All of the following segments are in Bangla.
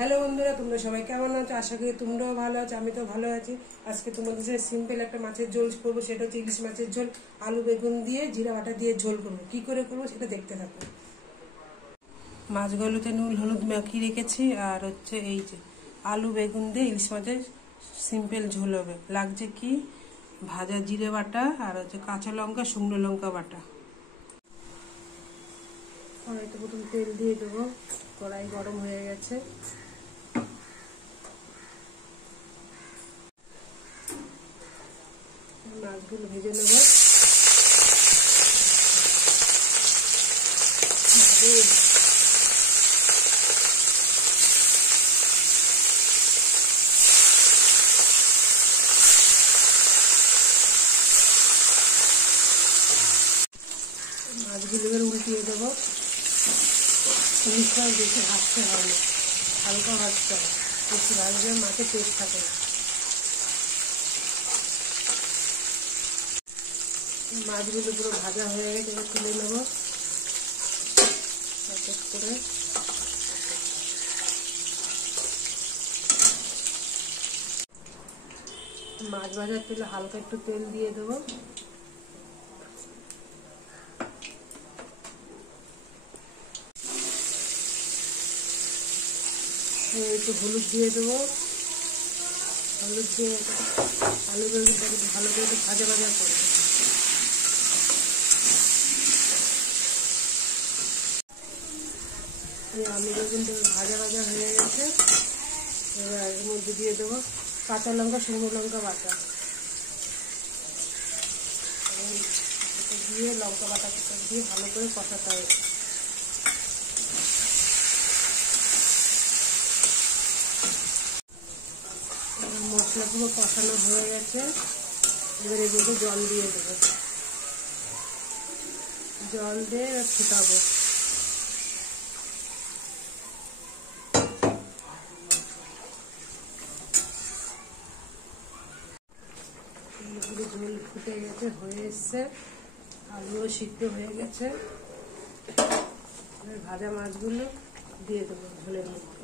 হ্যালো বন্ধুরা, তোমরা সবাই কেমন আছো? আশা করি তোমরাও ভালো আছো। আমি তো ভালো আছি। আজকে তোমাদের সাথে সিম্পল একটা মাছের ঝোল করবো। সেটা হচ্ছে ইলিশ মাছের ঝোল, আলু বেগুন দিয়ে জিরা বাটা দিয়ে ঝোল করবো। কি করে করবো সেটা দেখতে থাকো। মাছগুলোতে নুন হলুদ মাখিয়ে রেখেছি, আর হচ্ছে এই যে আলু বেগুন দিয়ে ইলিশ মাছের সিম্পল ঝোল হবে। লাগছে কি ভাজা জিরে বাটা আর হচ্ছে কাঁচা লঙ্কা শুকনো লঙ্কা বাটা। কড়াইতে প্রথম তেল দিয়ে দেবো। কড়াই গরম হয়ে গেছে। মাছগুলো ভেজে নেব। মাছগুলো এবার উল্টিয়ে দেবো। ইলিশ মাছ বেশি ভাজতে হয় না, হালকা ভাজতে হয়। বেশি ভাজলে মাছের টেস্ট থাকে না। মাছগুলো পুরো ভাজা হয়ে গেছে, এবার তুলে নেব করে। মাছ ভাজার তেলে হালকা একটু তেল দিয়ে দেবো। একটু হলুদ দিয়ে দেবো। হলুদ দিয়ে আলু বেগুনটাকে ভালো করে একটু ভাজা ভাজা করবো। আলু বেগুনটা ভাজা ভাজা হয়ে গেছে। এবার এর মধ্যে দিয়ে দেবো কাঁচা লঙ্কা শুকনো লঙ্কা বাটা দিয়ে লঙ্কা বাটা দিয়ে ভালো করে কষাতে হবে। মশলা পুরো কষানো হয়ে গেছে। এবার এর মধ্যে জল দিয়ে দেবো। জল দিয়ে ফুটাবো। ঝোল ফুটে গেছে, হয়ে এসছে। আলুও সিদ্ধ হয়ে গেছে। ভাজা মাছগুলো দিয়ে দেবো ঝোলের মধ্যে।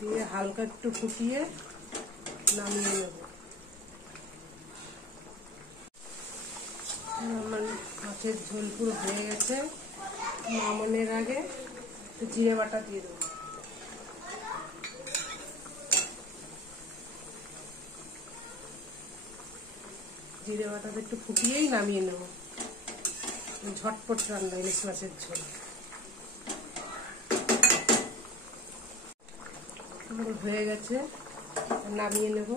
দিয়ে হালকা একটু ফুটিয়ে নামিয়ে নেব। আমার মাছের ঝোল পুরো হয়ে গেছে। নামানোর আগে জিরে বাটা দিয়ে দেবো। জিরে বাটাটা একটু ফুটিয়েই নামিয়ে নেব। ঝটপট রান্না ইলিশ মাছের ঝোল হয়ে গেছে, নামিয়ে নেব।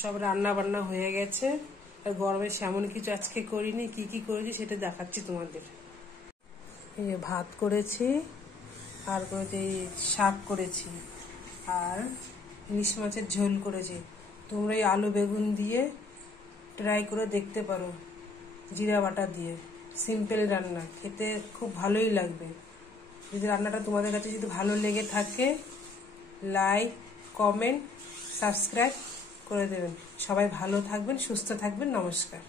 সব রান্না বান্না হয়ে গেছে। আর গরমে সেমন কিছু আজকে করিনি। কি কি করেছি সেটা দেখাচ্ছি তোমাদের। এই ভাত করেছি, আর করেছি শাক করেছি, আর ইলিশ মাছের ঝোল করেছি। তোমরা এই আলু বেগুন দিয়ে ট্রাই করে দেখতে পারো, জিরা বাটা দিয়ে। সিম্পল রান্না, খেতে খুব ভালোই লাগবে। যদি রান্নাটা তোমাদের কাছে যদি ভালো লেগে থাকে, লাইক কমেন্ট সাবস্ক্রাইব করে দেবেন। সবাই ভালো থাকবেন, সুস্থ থাকবেন। নমস্কার।